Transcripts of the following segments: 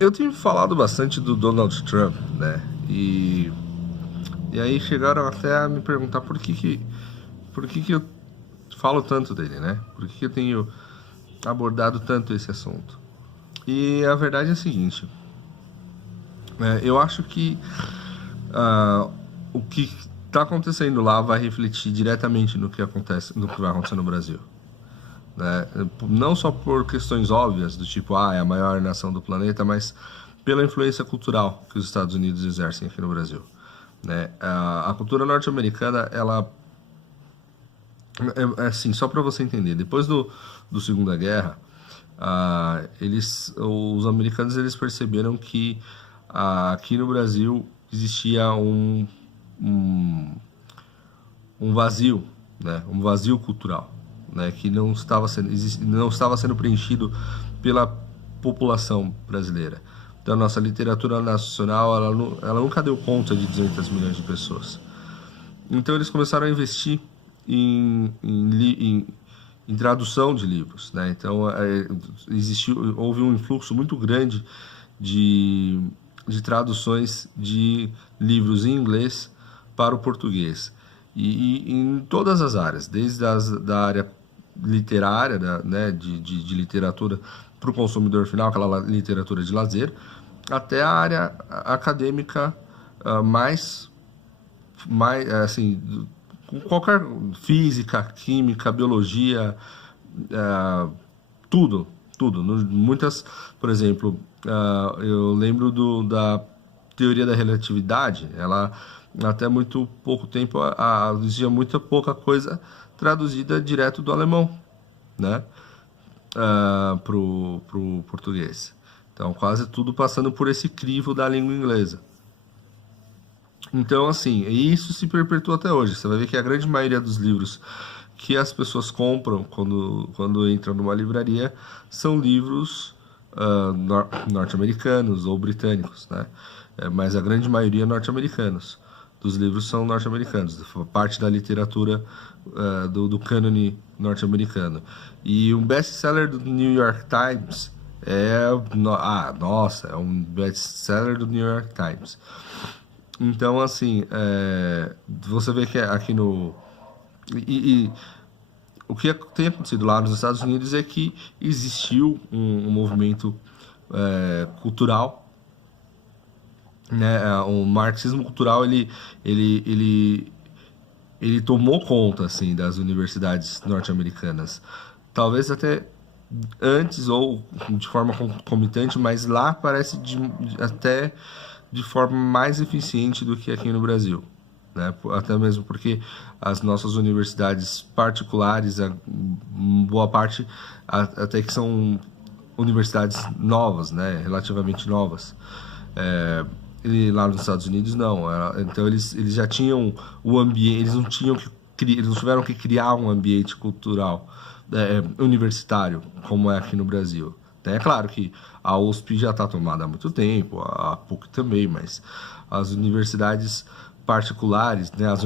Eu tenho falado bastante do Donald Trump, né? E aí chegaram até a me perguntar por que que eu falo tanto dele, né? Por que que eu tenho abordado tanto esse assunto? E a verdade é a seguinte, eu acho que ah, o que está acontecendo lá vai refletir diretamente no que vai acontecer no Brasil, né? Não só por questões óbvias do tipo, é a maior nação do planeta, mas pela influência cultural que os Estados Unidos exercem aqui no Brasil, né? A cultura norte-americana, ela é assim, só para você entender, depois do Segunda Guerra, os americanos eles perceberam que aqui no Brasil existia um vazio, né? Um vazio cultural, né? Que não estava sendo preenchido pela população brasileira. Então, a nossa literatura nacional, ela nunca deu conta de 200 milhões de pessoas. Então, eles começaram a investir em tradução de livros, né? Então, houve um influxo muito grande de, de traduções de livros em inglês para o português. E em todas as áreas, da área literária, né, de literatura para o consumidor final, aquela literatura de lazer, até a área acadêmica mais assim, com qualquer física, química, biologia, tudo, tudo. Muitas, por exemplo, eu lembro da teoria da relatividade. Ela até muito pouco tempo existia muita pouca coisa traduzida direto do alemão, né, pro português. Então, quase tudo passando por esse crivo da língua inglesa. Então, assim, isso se perpetua até hoje. Você vai ver que a grande maioria dos livros que as pessoas compram quando entram numa livraria são livros norte-americanos ou britânicos, né? Mas a grande maioria norte-americanos. Dos livros são norte-americanos, parte da literatura do cânone norte-americano. E um best-seller do New York Times nossa, é um best-seller do New York Times. Então, assim, você vê que aqui no. E o que tem acontecido lá nos Estados Unidos é que existiu um movimento cultural, né? O marxismo cultural ele, ele, ele tomou conta assim das universidades norte-americanas, talvez até antes ou de forma concomitante, mas lá parece até de forma mais eficiente do que aqui no Brasil, né? Até mesmo porque as nossas universidades particulares, boa parte até que são universidades novas, né? Relativamente novas. E lá nos Estados Unidos não. Então eles já tinham o ambiente, eles não tiveram que criar um ambiente cultural universitário como é aqui no Brasil. É claro que a USP já está tomada há muito tempo, a PUC também, mas as universidades particulares, né, as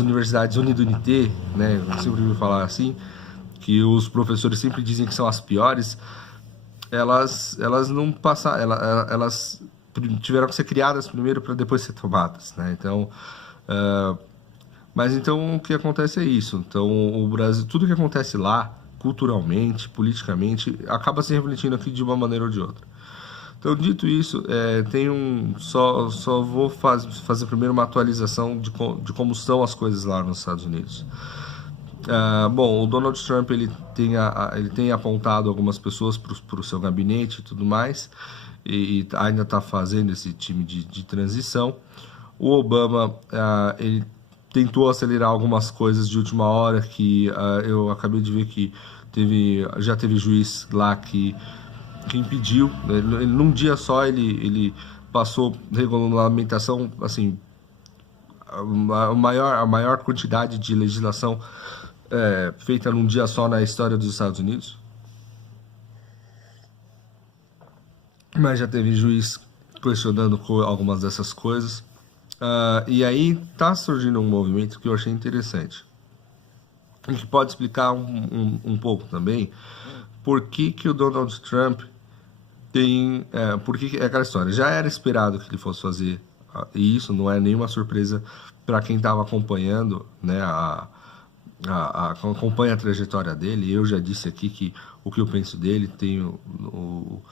universidades Unidunité, né, eu sempre ouvi falar assim, que os professores sempre dizem que são as piores, elas não passaram, elas tiveram que ser criadas primeiro para depois ser tomadas, né? Então, mas então o que acontece é isso. Então o Brasil, tudo que acontece lá, culturalmente, politicamente, acaba se refletindo aqui de uma maneira ou de outra. Então, dito isso, só vou fazer primeiro uma atualização de como estão as coisas lá nos Estados Unidos. Bom, o Donald Trump ele tem apontado algumas pessoas para o seu gabinete e tudo mais, e ainda está fazendo esse time de transição. O Obama ele tentou acelerar algumas coisas de última hora, que eu acabei de ver que já teve juiz lá que impediu, né? Num dia só ele passou regulamentação, assim, a maior quantidade de legislação feita num dia só na história dos Estados Unidos. Mas já teve juiz questionando algumas dessas coisas. E aí tá surgindo um movimento que eu achei interessante, e que pode explicar um pouco também por que o Donald Trump porque é aquela história, já era esperado que ele fosse fazer, e isso não é nenhuma surpresa para quem estava acompanhando, né, acompanha a trajetória dele. Eu já disse aqui que o que eu penso dele, tem o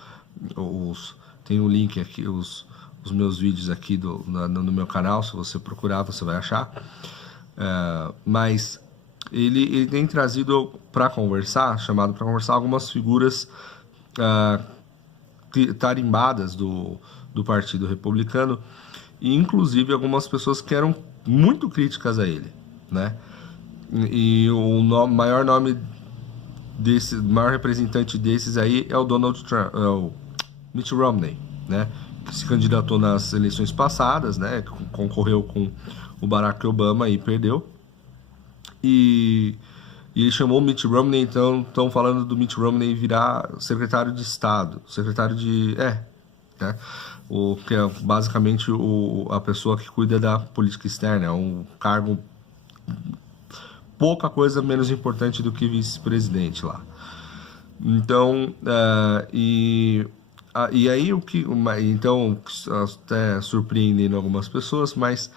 link aqui, os meus vídeos aqui no meu canal, se você procurar você vai achar. Mas ele tem trazido para conversar, algumas figuras tarimbadas do Partido Republicano, e inclusive algumas pessoas que eram muito críticas a ele, né? E o maior nome desse, maior representante desses aí é o Donald Trump, é o Mitt Romney, né? Que se candidatou nas eleições passadas, né? Concorreu com o Barack Obama e perdeu. E ele chamou o Mitt Romney, então estão falando do Mitt Romney virar secretário de Estado, né? Que é basicamente a pessoa que cuida da política externa, é um cargo pouca coisa menos importante do que vice-presidente lá. Então, e aí então até surpreendendo algumas pessoas, mas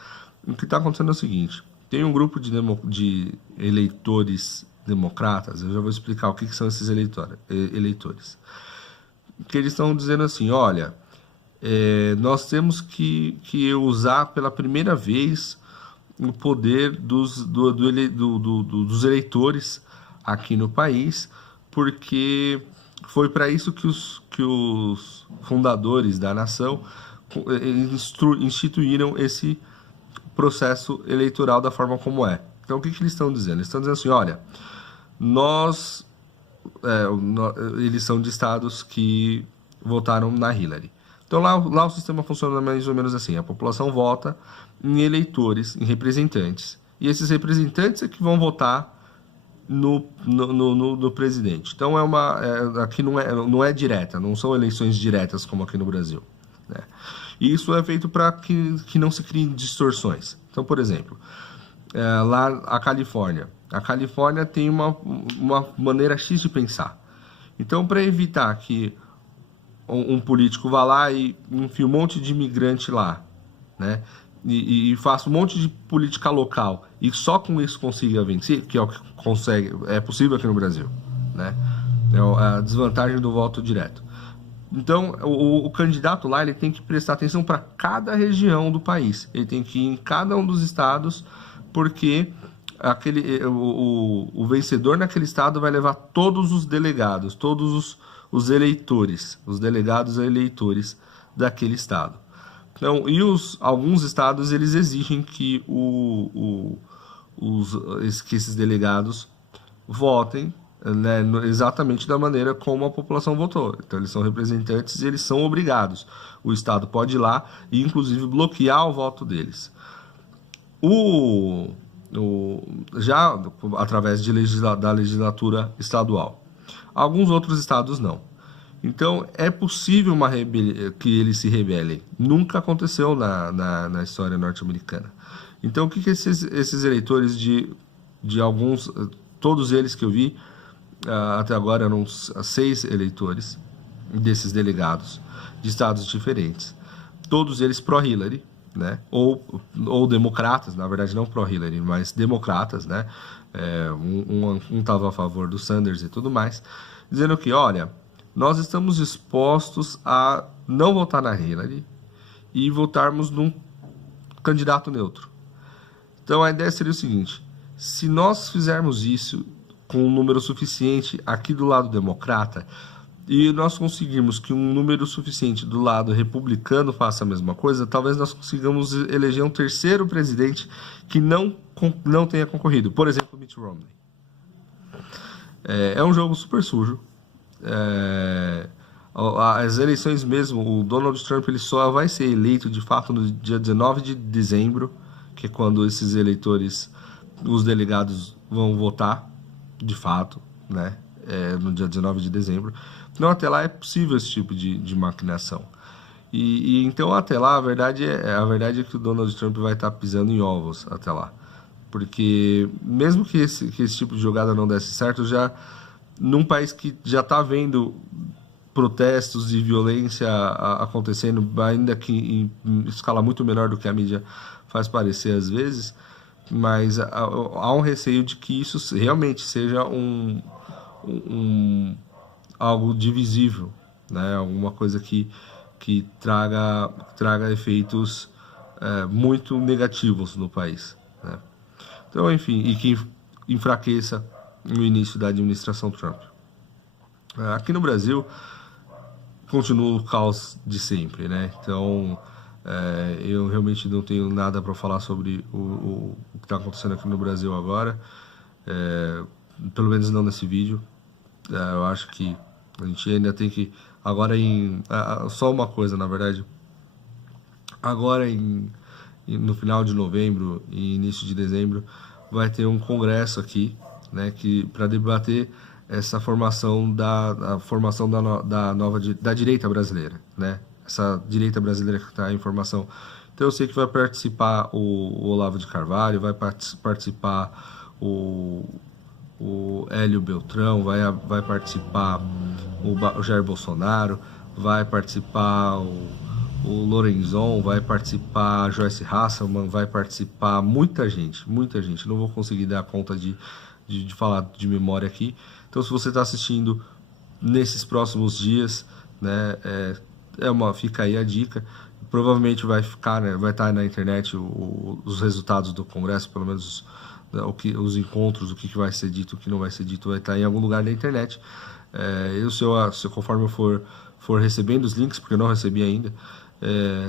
o que está acontecendo é o seguinte: tem um grupo de eleitores democratas, eu já vou explicar o que são esses eleitores, que eles estão dizendo assim, olha, nós temos que usar pela primeira vez o poder dos eleitores aqui no país, porque foi para isso que os fundadores da nação instituíram esse processo eleitoral da forma como é. Então, o que eles estão dizendo? Eles estão dizendo assim, olha, eles são de estados que votaram na Hillary. Então, lá o sistema funciona mais ou menos assim, a população vota em eleitores, em representantes, e esses representantes é que vão votar no presidente. Então, aqui não é direta, não são eleições diretas como aqui no Brasil, né? E isso é feito para que não se criem distorções. Então, por exemplo, lá a Califórnia tem uma maneira X de pensar. Então, para evitar que um político vá lá e enfie um monte de imigrante lá, né, e faça um monte de política local e só com isso consiga vencer, que é o que é possível aqui no Brasil, né? É a desvantagem do voto direto. Então, o candidato lá, ele tem que prestar atenção para cada região do país. Ele tem que ir em cada um dos estados, porque o vencedor naquele estado vai levar todos os delegados, todos os eleitores, os delegados eleitores daquele estado. Então, e alguns estados, eles exigem que esses delegados votem, né, exatamente da maneira como a população votou. Então, eles são representantes e eles são obrigados. O estado pode ir lá e, inclusive, bloquear o voto deles. Já através da legislatura estadual. Alguns outros estados não. Então, é possível que eles se rebelem. Nunca aconteceu na história norte-americana. Então, o que esses eleitores de alguns, todos eles que eu vi, até agora eram 6 eleitores desses delegados de estados diferentes, todos eles pró-Hillary, né? Ou democratas, na verdade não pró-Hillary, mas democratas, né? Um estava a favor do Sanders e tudo mais, dizendo que, olha, nós estamos dispostos a não votar na Hillary e votarmos num candidato neutro. Então a ideia seria o seguinte: se nós fizermos isso com um número suficiente aqui do lado democrata, e nós conseguirmos que um número suficiente do lado republicano faça a mesma coisa, talvez nós consigamos eleger um terceiro presidente que não tenha concorrido. Por exemplo, Mitt Romney. É um jogo super sujo. As eleições mesmo, o Donald Trump ele só vai ser eleito de fato no dia 19 de dezembro, que é quando esses eleitores, os delegados, vão votar de fato, né? No dia 19 de dezembro. Então, até lá é possível esse tipo de maquinação. E então, até lá, a verdade é que o Donald Trump vai estar pisando em ovos até lá. Porque, mesmo que esse tipo de jogada não desse certo, num país que já está vendo protestos e violência acontecendo, ainda que em escala muito menor do que a mídia faz parecer às vezes, mas há um receio de que isso realmente seja algo divisível, né? Alguma coisa que traga efeitos muito negativos no país, né? Então, enfim, e que enfraqueça no início da administração Trump. Aqui no Brasil, continua o caos de sempre, né? Então, eu realmente não tenho nada para falar sobre o que está acontecendo aqui no Brasil agora, pelo menos não nesse vídeo. Eu acho que a gente ainda tem que, agora só uma coisa, na verdade, agora no final de novembro e início de dezembro, vai ter um congresso aqui, né, para debater essa formação da direita brasileira, né? Essa direita brasileira que está em formação. Então eu sei que vai participar o Olavo de Carvalho, vai participar o Hélio Beltrão, vai participar o Jair Bolsonaro, vai participar o Lorenzon, vai participar a Joyce Hasselman, vai participar muita gente, não vou conseguir dar conta de falar de memória aqui. Então, se você está assistindo nesses próximos dias, né, fica aí a dica. Provavelmente vai ficar, né, vai estar na internet os resultados do Congresso, pelo menos os encontros, o que vai ser dito, o que não vai ser dito, vai estar em algum lugar da internet. Conforme eu for recebendo os links, porque eu não recebi ainda,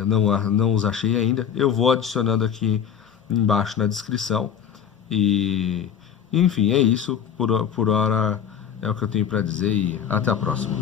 não os achei ainda, eu vou adicionando aqui embaixo na descrição. E enfim, é isso. Por hora é o que eu tenho para dizer e até a próxima.